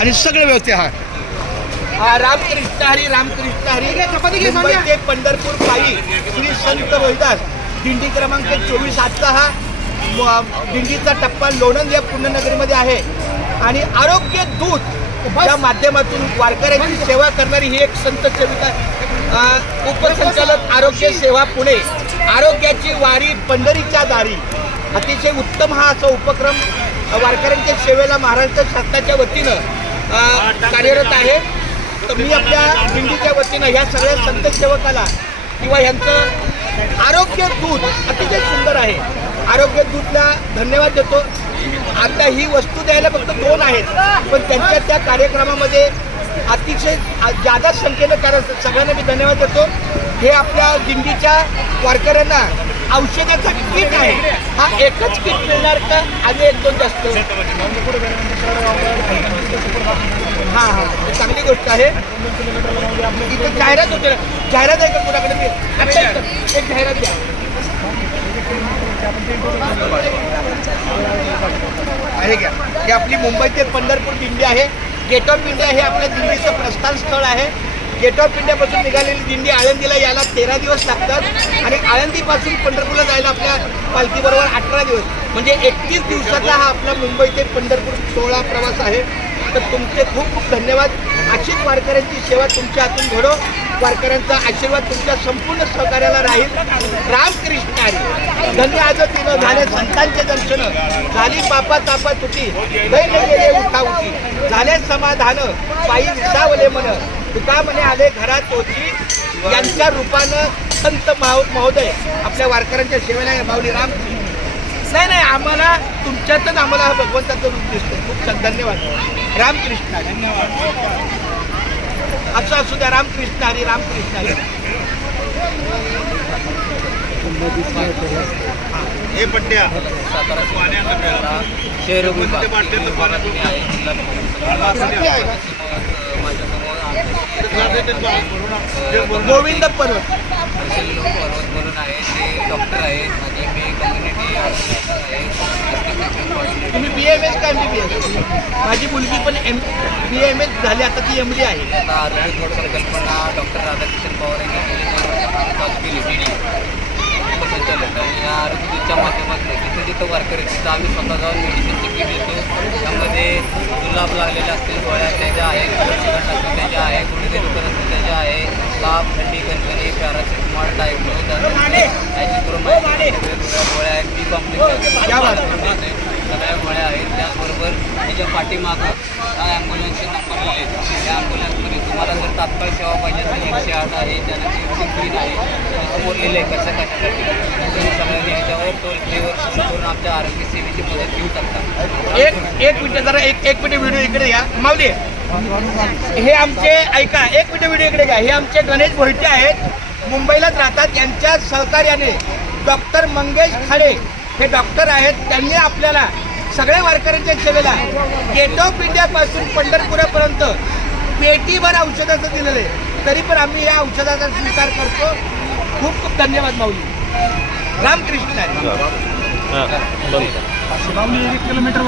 आणि सगळं व्यवस्थित रामकृष्ण हरी रामकृष्ण हरी मुंबई ते पंढरपूर पायी श्री संत रोहिदास दिंडी क्रमांक 24 आजचा हा दिंडीचा टप्पा लोणंद या पुण्यनगरीमध्ये आहे आणि आरोग्य दूत या माध्यमातून वारकऱ्यांची सेवा करणारी ही एक संत सेविका उपसंचालक आरोग्य सेवा पुणे आरोग्याची वारी पंढरीच्या दारी अतिशय उत्तम हा असा उपक्रम वारकऱ्यांच्या सेवेला महाराष्ट्र शासनाच्या वतीनं कार्यरत आहे. तर मी आपल्या दिंडीच्या वतीनं ह्या सगळ्या संत सेवकाला किंवा ह्यांचं आरोग्य दूत अतिशय सुंदर आहे आरोग्य दूतला धन्यवाद देतो. आता ही वस्तू द्यायला फक्त 2 आहेत पण त्यांच्या त्या कार्यक्रमामध्ये अतिशय जादा संख्येनं कारण सगळ्यांना मी धन्यवाद देतो. हे आपल्या दिंडीच्या वारकऱ्यांना औषधाचा किट आहे हा एकच किट मिळणार का आणि 1-2 जास्त हां चांगली गोष्ट आहे. इथं जाहिरात होते जाहिरात आहे का कुणाकडे मी अच्छा एक जाहिरात द्या. आहे घ्या ही आपली मुंबई ते पंढरपूर दिंडी आहे. गेट ऑफ इंडिया हे आपल्या दिंडीचं प्रस्थान स्थळ आहे. गेट ऑफ इंडियापासून निघालेली दिंडी आळंदीला यायला 13 दिवस लागतात आणि आळंदीपासून पंढरपूरला जायला आपल्या पालखीबरोबर 18 दिवस म्हणजे 31 दिवसाचा हा आपला मुंबई ते पंढरपूर 16 प्रवास आहे. तर तुमचे खूप खूप धन्यवाद. अशीच वारकऱ्यांची सेवा तुमच्या हातून घडो. वारकऱ्यांचा आशीर्वाद तुमच्या संपूर्ण सहकार्याला राहील. रामकृष्ण हरी. धन्य आजतीनं झाले संतांचे दर्शन झाली पापा तापा तुटी दैन गेले उठा उठी झाले समाधान पायी विसावले मन तुका म्हणे आले घरात होती यांच्या रूपानं संत महोदय आपल्या वारकऱ्यांच्या सेवेला माऊली राम नाही आम्हाला तुमच्यातच आम्हाला हा भगवंताचं रूप दिसतो. खूप धन्यवाद. रामकृष्ण धन्यवाद. असं असू द्या. रामकृष्ण हरी रामकृष्ण हरी. हे पट्ट्या गोविंद पर्वत म्हणून आहे ते डॉक्टर आहेत आणि मी कम्युनिटी तुम्ही BMS का MBBS? माझी मुलगी पण BMS झाली आता ती MD आहे. आता आरोग्य थोड संकल्पना डॉक्टर राधाकिशन पवार यांनी चालू केली DD उपसंचालक आणि या आरोग्याच्या माध्यमातून जिथं वारकरी तिथं आम्ही स्वतः जाऊन मेडिसिनची किट देतो. त्यामध्ये जुलाब लागलेल्या असतील गोळ्या त्याच्या आहेत असतील त्याच्या आहे गुडघे दुखत असतील त्याच्या आहे ताप थंडी कणकणी पॅरासिटामॉल डायग्नोज ॲजिथ्रोमायसिन वेगवेगळ्या गोळ्या आहेत बी कॉम्प्लेक्स सगळ्या गोळ्या आहेत. त्याचबरोबर त्याच्या पाठीमागं ॲम्ब्युलन्सचे नंबर लिहिले त्या ॲम्ब्युलन्समध्ये तुम्हाला जर तात्काळ सेवा पाहिजे तर 108 आहे त्यानंतर 103 आहे समोर लिहिलं आहे कशासाठी तुम्ही सगळ्यांनी ह्याच्यावर टोल फ्रीवर फोन करून आमच्या आरोग्य सेवेची मदत घेऊ शकता. एक मिनिट जरा एक मिनिट व्हिडिओ इकडे या माऊली. हे आमचे ऐका एक मिनिट व्हिडिओ इकडे घ्या. हे आमचे गणेश भोईटे आहेत मुंबईलाच राहतात. यांच्या सहकार्याने डॉक्टर मंगेश खाडे हे डॉक्टर आहेत. त्यांनी आपल्याला सगळ्या वारकऱ्यांच्या सेवेला गेट ऑफ इंडियापासून पंढरपुरापर्यंत पेटीभर औषधाचं दिलेलं आहे. तरी पण आम्ही या औषधाचा स्वीकार करतो. खूप खूप धन्यवाद माऊली. रामकृष्ण. 1 किलोमीटर